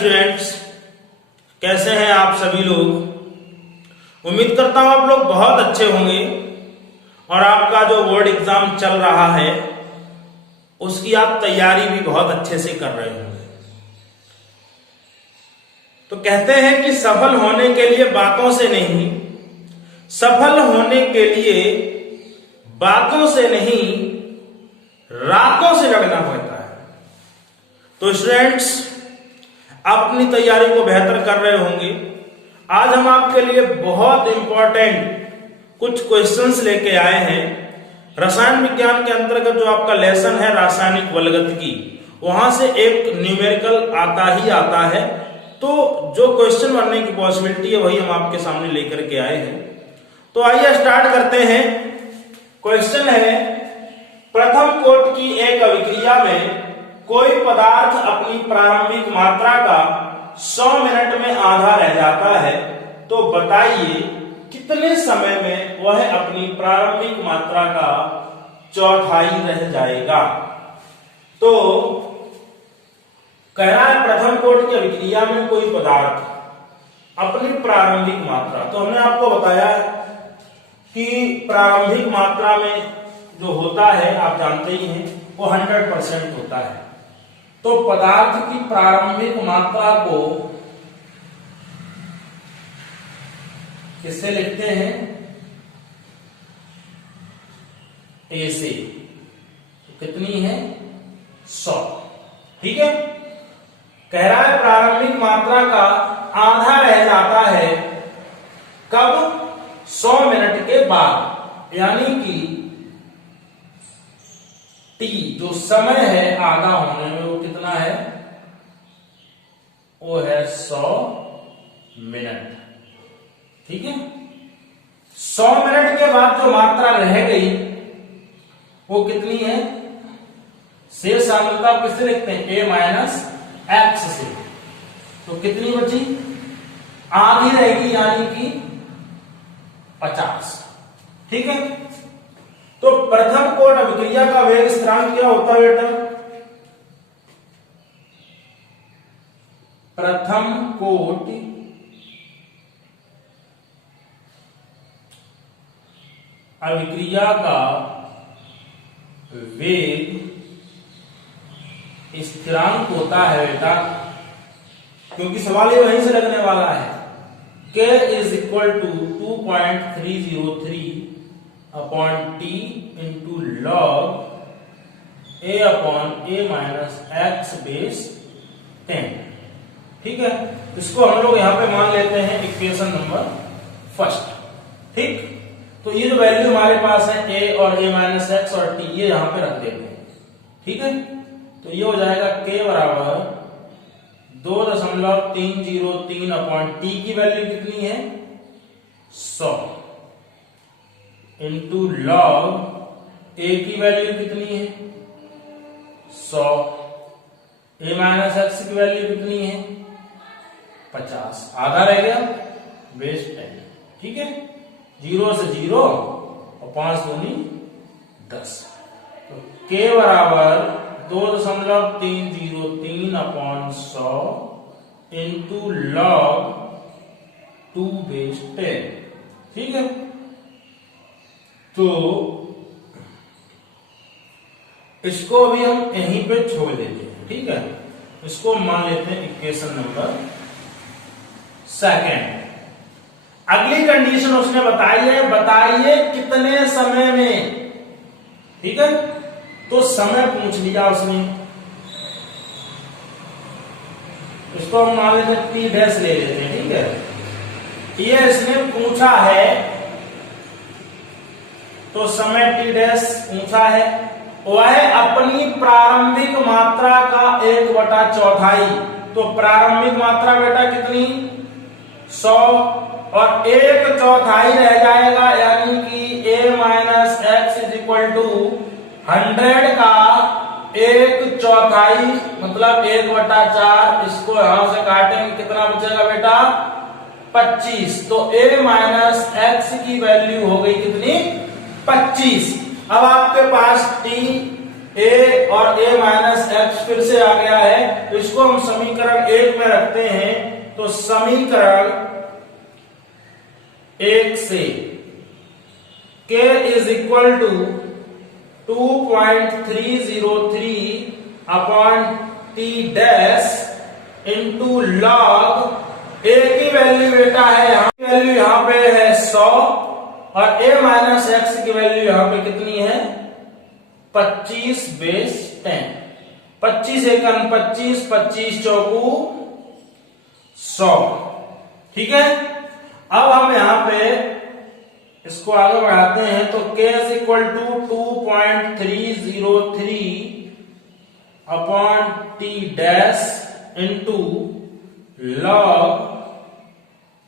Students, कैसे हैं आप सभी लोग। उम्मीद करता हूं आप लोग बहुत अच्छे होंगे और आपका जो बोर्ड एग्जाम चल रहा है उसकी आप तैयारी भी बहुत अच्छे से कर रहे होंगे। तो कहते हैं कि सफल होने के लिए बातों से नहीं, सफल होने के लिए बातों से नहीं रातों से लड़ना पड़ता है। तो स्टूडेंट्स, अपनी तैयारी को बेहतर कर रहे होंगे। आज हम आपके लिए बहुत इंपॉर्टेंट कुछ क्वेश्चंस लेके आए हैं। रसायन विज्ञान के अंतर्गत जो आपका लेसन है रासायनिक बलगतिकी, वहां से एक न्यूमेरिकल आता ही आता है। तो जो क्वेश्चन बनने की पॉसिबिलिटी है वही हम आपके सामने लेकर के आए हैं। तो आइए स्टार्ट करते हैं। क्वेश्चन है, प्रथम कोट की एक अभिक्रिया में कोई पदार्थ अपनी प्रारंभिक मात्रा का 100 मिनट में आधा रह जाता है, तो बताइए कितने समय में वह अपनी प्रारंभिक मात्रा का चौथाई रह जाएगा। तो कह रहा है प्रथम कोट की अभिक्रिया में कोई पदार्थ अपनी प्रारंभिक मात्रा, तो हमने आपको बताया कि प्रारंभिक मात्रा में जो होता है आप जानते ही हैं वो 100% होता है। तो पदार्थ की प्रारंभिक मात्रा को किससे लिखते हैं? ए से। तो कितनी है? 100। ठीक है। कह रहा है प्रारंभिक मात्रा का आधा रह जाता है कब? 100 मिनट के बाद, यानी कि टी जो समय है आधा होने में वो कितना है? वो है 100 मिनट। ठीक है। 100 मिनट के बाद जो मात्रा रह गई वो कितनी है? शेष सांद्रता किससे लिखते हैं? ए माइनस एक्स से। तो कितनी बची? आधी रहेगी, यानी कि 50। ठीक है। तो प्रथम कोट अभिक्रिया का वेग स्थिरांक क्या होता है बेटा? प्रथम कोट अभिक्रिया का वेग स्थिरांक होता है बेटा, क्योंकि सवाल ये वहीं से लगने वाला है। K is equal to 2.303 upon t into log a upon a minus x base 10। ठीक है। इसको हम लोग यहां पे मान लेते हैं इक्वेशन नंबर फर्स्ट। ठीक। तो ये जो वैल्यू हमारे पास है ए और ए माइनस एक्स और टी, ये यहां पे रख देते हैं। ठीक है। तो ये हो जाएगा k बराबर 2.303 अपॉन टी की वैल्यू कितनी है? 100 इंटू लॉग ए की वैल्यू कितनी है? 100। ए माइनस एक्स की वैल्यू कितनी है? 50। आधा रह गया, बेस 10। ठीक है। 0 से 0 और 5 दूनी 10। तो k बराबर 2.303 अपॉन 100 इंटू लॉग 2 बेस 10। ठीक है। तो इसको अभी हम यहीं पे छोड़ देते हैं। ठीक है। इसको मान लेते हैं इक्वेशन नंबर सेकंड। अगली कंडीशन उसने बताई है, बताइए कितने समय में। ठीक है। तो समय पूछ लिया उसने, इसको हम मान लेते हैं टी डैश ले लेते हैं। ठीक है। ये इसने पूछा है, तो समय टी डैश पूछा है, वह अपनी प्रारंभिक मात्रा का 1/4। तो प्रारंभिक मात्रा बेटा कितनी? 100 और 1/4 रह जाएगा, यानी कि a minus x is equal to 100 का 1/4 मतलब 1/4। इसको यहां से काटेंगे, कितना बचेगा बेटा? 25। तो a माइनस एक्स की वैल्यू हो गई कितनी? 25। अब आपके पास t ए और ए माइनस एक्स फिर से आ गया है, इसको हम समीकरण 1 में रखते हैं। तो समीकरण 1 से k is equal to 2.303 upon T dash into log A की वैल्यू बेटा है, वैल्यू यहां पे है 100 और a माइनस एक्स की वैल्यू यहां पे कितनी है 25/10। 25 एकम 25, 25 चौकू 100। ठीक है, अब हम यहां पे इसको आगे बढ़ाते हैं। तो k is equal to 2.303 upon T dash into log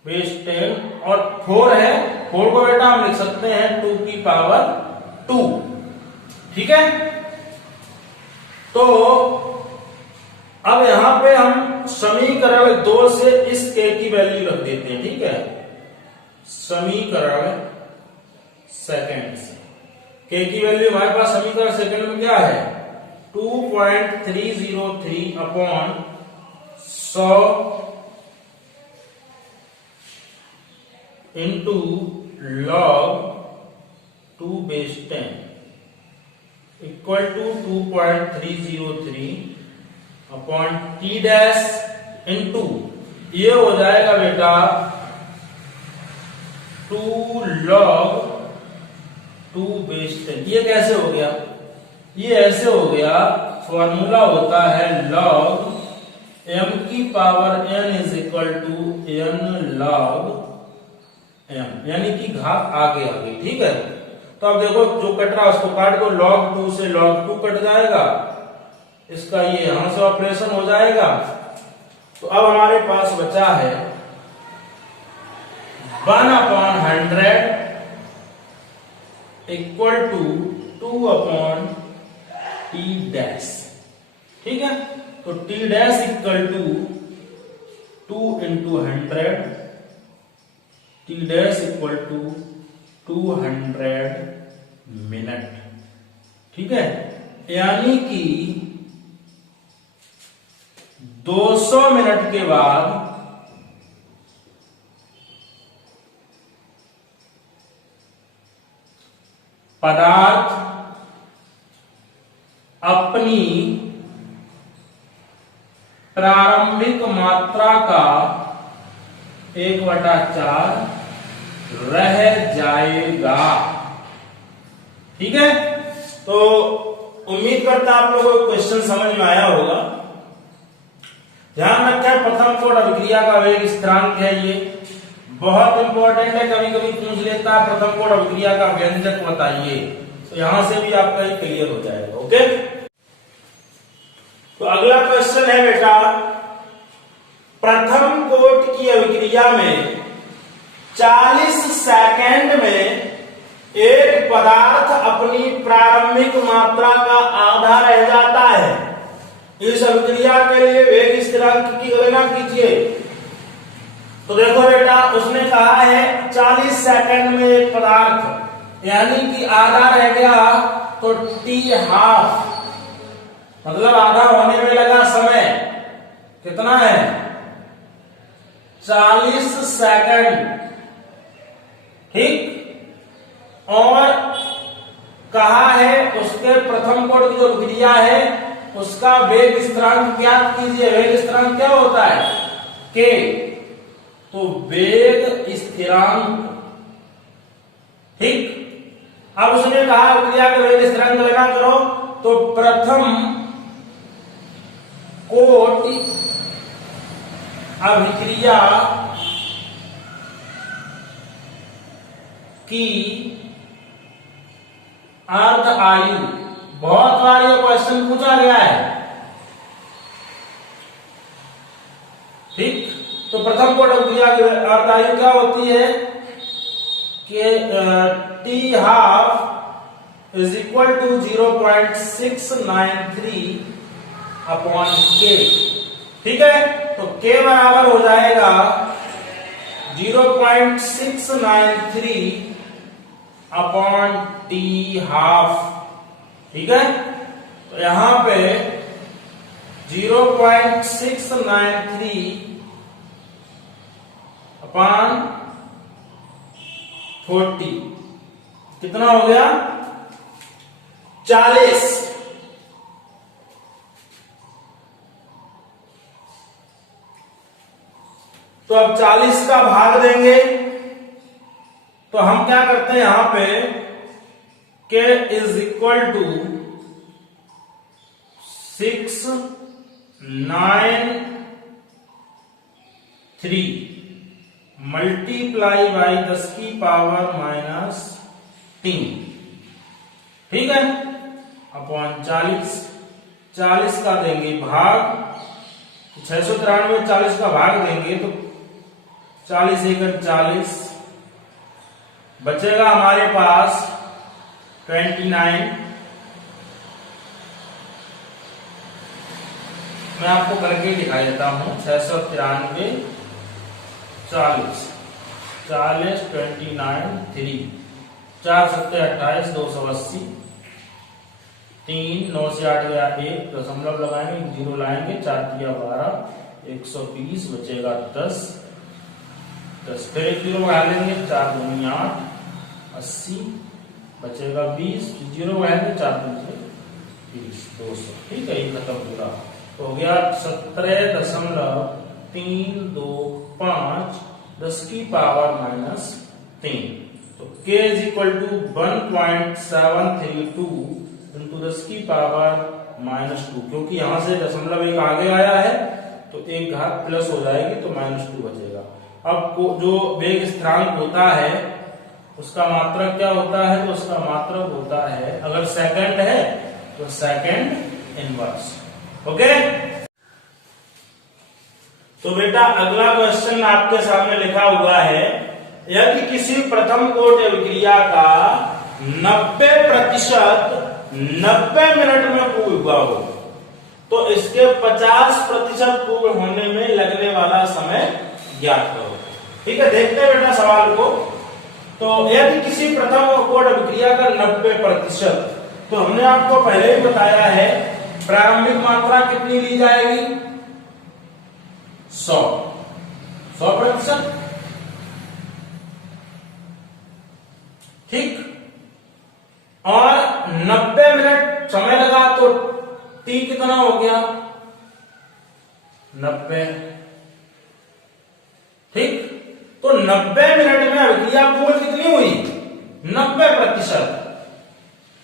base 10 और 4 है, 4 को बेटा हम लिख सकते हैं 2 की पावर 2। ठीक है, तो अब यहां पे हम समीकरण 2 से इस k की वैल्यू रख देते हैं। ठीक है, समीकरण सेकंड से k की वैल्यू हमारे पास समीकरण सेकंड में क्या है 2.303 upon 100 into log 2/10 equal to 2.303 upon T dash into ये हो जाएगा बेटा 2 log 2/10। ये कैसे हो गया, ये ऐसे हो गया, फॉर्मूला होता है log m की power n is equal to n log m, यानी कि घात आगे आ गई। ठीक है, तो अब देखो जो कट रहा है उसको काट दो, log 2 से log 2 कट जाएगा, इसका ये यहां से ऑपरेशन हो जाएगा। तो अब हमारे पास बचा है 1/100 इक्वल टू 2/t डैश। ठीक है, तो t dash equal to 2 into 100, t dash equal to 200 minute. ठीक है, यानी कि 200 मिनट के बाद पदार्थ अपनी प्रारंभिक मात्रा का 1/4 रह जाएगा। ठीक है, तो उम्मीद करता आप लोगों को क्वेश्चन समझ में आया होगा। ध्यान रखें, प्रथम कोड अभिक्रिया का वेग स्थिरांक है, ये बहुत इंपॉर्टेंट है, कभी कभी पूछ लेता है प्रथम कोड अभिक्रिया का व्यंजक बताइए, तो यहां से भी आपका ये क्लियर हो जाएगा। ओके, तो अगला क्वेश्चन है बेटा, प्रथम कोड की अभिक्रिया में 40 सेकंड में एक पदार्थ अपनी प्रारंभिक मात्रा का आधा रह जाता है। इस अभिक्रिया के लिए वेग स्थिरांक की गणना कीजिए। तो देखो बेटा, उसने कहा है 40 सेकंड में एक पदार्थ, यानी कि आधा रह गया, तो टी हाफ मतलब आधा होने में लगा समय कितना है 40 सेकंड। ठीक, और कहा है उसके प्रथम कोड की जो अभिक्रिया है उसका वेग स्थिरांक ज्ञात कीजिए। वेग स्थिरांक क्या होता है के, तो वेग स्थिरांक। ठीक, अब उसने कहा अभिक्रिया के वेग स्थिरांक गणना करो, तो प्रथम कोट अभिक्रिया की अर्ध आयु, बहुत बार ये क्वेश्चन पूछा गया है। ठीक, तो प्रथम कोट अभिक्रिया की अर्ध आयु क्या होती है कि t half is equal to 0.693 upon k. ठीक है, तो के बराबर हो जाएगा 0.693 अपॉन टी हाफ। ठीक है, तो यहां पे 0.693 अपॉन 40 कितना हो गया 40। तो अब 40 का भाग देंगे तो हम क्या करते हैं यहां पे k is equal to 693 multiply by 10 की पावर -3, ठीक है, अपॉन 40 का देंगे भाग 693 40 का भाग देंगे तो 40 एकड़ 40 बचेगा हमारे पास 29। मैं आपको करके दिखाई देता हूं 693 40 29 3 4 7 28 280 3 9 से 8 गया 1 दशमलव लगाएंगे 0 लाएंगे 4 तिया 12 120 बचेगा 10 फिर एक 0 बढ़ा लेंगे 4 दूनी 8 80 बचेगा 20 0 बढ़ाएंगे 4 दूनी 20 200, ठीक है, ये खत्म पूरा तो हो गया 17.325 10 की पावर -3। तो k is equal to 1.732 into 10 की पावर -2, क्योंकि यहां से दशमलव एक आगे आया है तो एक घात प्लस हो जाएगी तो -2 बचेगा। अब जो वेग स्थिरांक होता है उसका मात्रक क्या होता है, तो उसका मात्रक होता है अगर सेकंड है तो सेकंड इनवर्स। ओके, तो बेटा अगला क्वेश्चन आपके सामने लिखा हुआ है यदि किसी प्रथम कोट अभिक्रिया का 90% 90 मिनट में पूर्ण हुआ हो तो इसके 50% पूर्ण होने में लगने वाला समय ज्ञात करो। ठीक है, देखते हैं बेटा सवाल को। तो यदि किसी प्रथम कोट अभिक्रिया का 90%, तो हमने आपको पहले ही बताया है प्रारंभिक मात्रा कितनी ली जाएगी 100%, ठीक, और 90 मिनट समय लगा तो t कितना हो गया 90, ठीक। तो 90 मिनट में अभिक्रिया पूर्ण कितनी हुई 90%,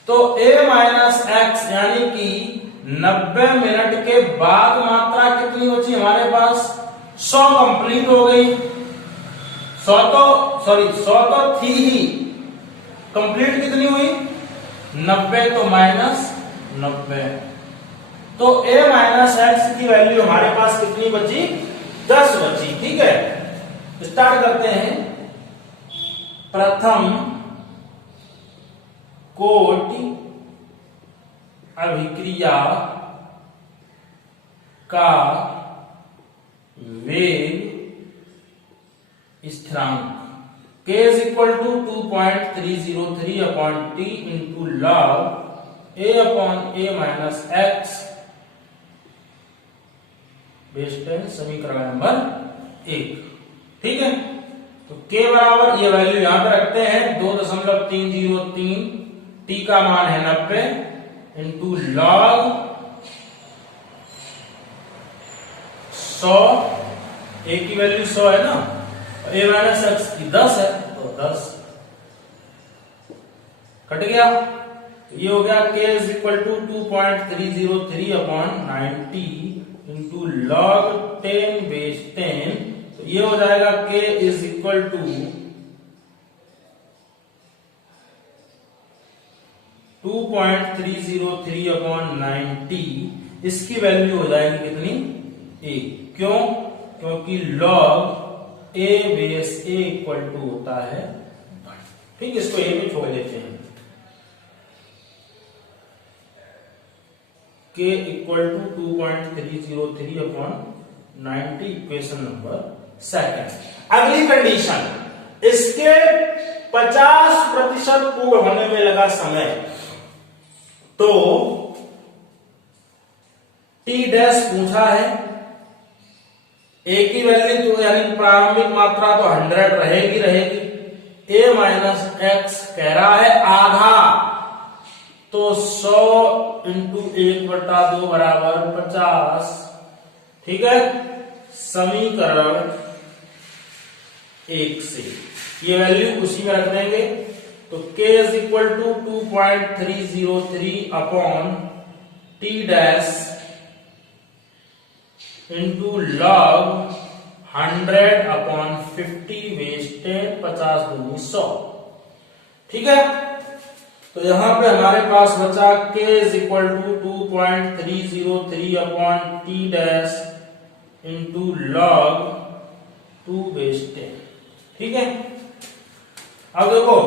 तो a माइनस x यानी कि 90 मिनट के बाद मात्रा कितनी बची हमारे पास 100 कंप्लीट हो गई। 100 तो थी ही, कंप्लीट कितनी हुई 90 तो -90, तो a माइनस एक्स की वैल्यू हमारे पास कितनी बची 10 बची। ठीक है, स्टार्ट करते हैं। प्रथम कोट अभिक्रिया का वेग स्थिरांक k is equal to 2.303 upon t into log a upon a minus x base 10 समीकरण नंबर 1। ठीक है, तो k बराबर ये वैल्यू यहां पे रखते हैं 2.303, t का मान है 90 इंटू लॉग 100, a की वैल्यू 100 है ना, a माइनस एक्स की 10 है तो 10 कट गया। ये हो गया k is equal to 2.303 upon 90 into log 10 base 10, तो ये हो जाएगा k is equal to 2.303 upon 90, इसकी वैल्यू हो जाएगी कितनी a, क्यों, क्योंकि log a base a equal to होता है 1। ठीक, इसको a में छोड़ देते हैं। k equal to 2.303 upon 90 equation number 2। अगली कंडीशन, इसके 50% पूर्ण होने में लगा समय, तो टी डैश पूछा है, ए की वैल्यू तो यानी प्रारंभिक मात्रा तो 100 रहेगी रहेगी, ए माइनस एक्स कह रहा है आधा, तो 100 इंटू 1/2 बराबर 50। ठीक है, समीकरण 1 से ये वैल्यू उसी में रख देंगे, तो k is equal to 2.303 upon T dash into log 100 upon 50 वेस्टेड 50 दूनी 100। ठीक है, तो यहां पे हमारे पास बचा k is equal to 2.303 upon T dash into log 2 वेस्टेड। ठीक है, अब देखो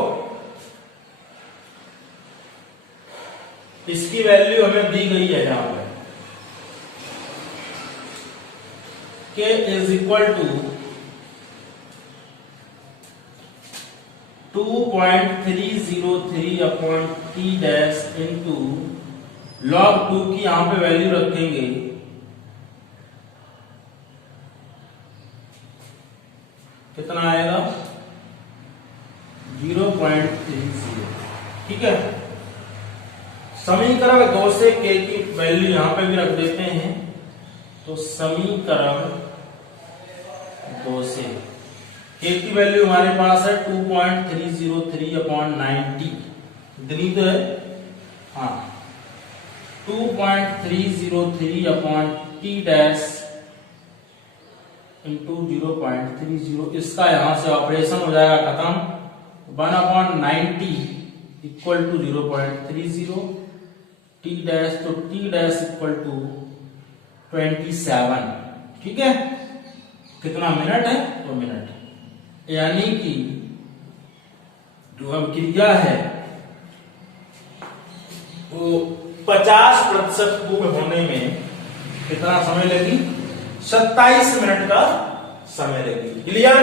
इसकी वैल्यू हमें दी गई है यहां पर, k is equal to 2.303 upon T dash into log 2 की यहां पे वैल्यू रखेंगे कितना आएगा 0.30। ठीक है, समीकरण 2 से k की वैल्यू यहां पे भी रख देते हैं, तो समीकरण 2 से k की वैल्यू हमारे पास है 2.303 अपॉन 90, इतनी तो है, हाँ 2.303 अपॉन टी डैश इंटू 0.30, इसका यहां से ऑपरेशन हो जाएगा खत्म, 1/90 इक्वल टू 0.30 टी डैश, तो टी डैश इक्वल टू 27। ठीक है, कितना मिनट है, तो मिनट, यानी कि जो अभिक्रिया है वो 50% पूर्ण होने में कितना समय लगी, 27 मिनट का समय लगी। क्लियर।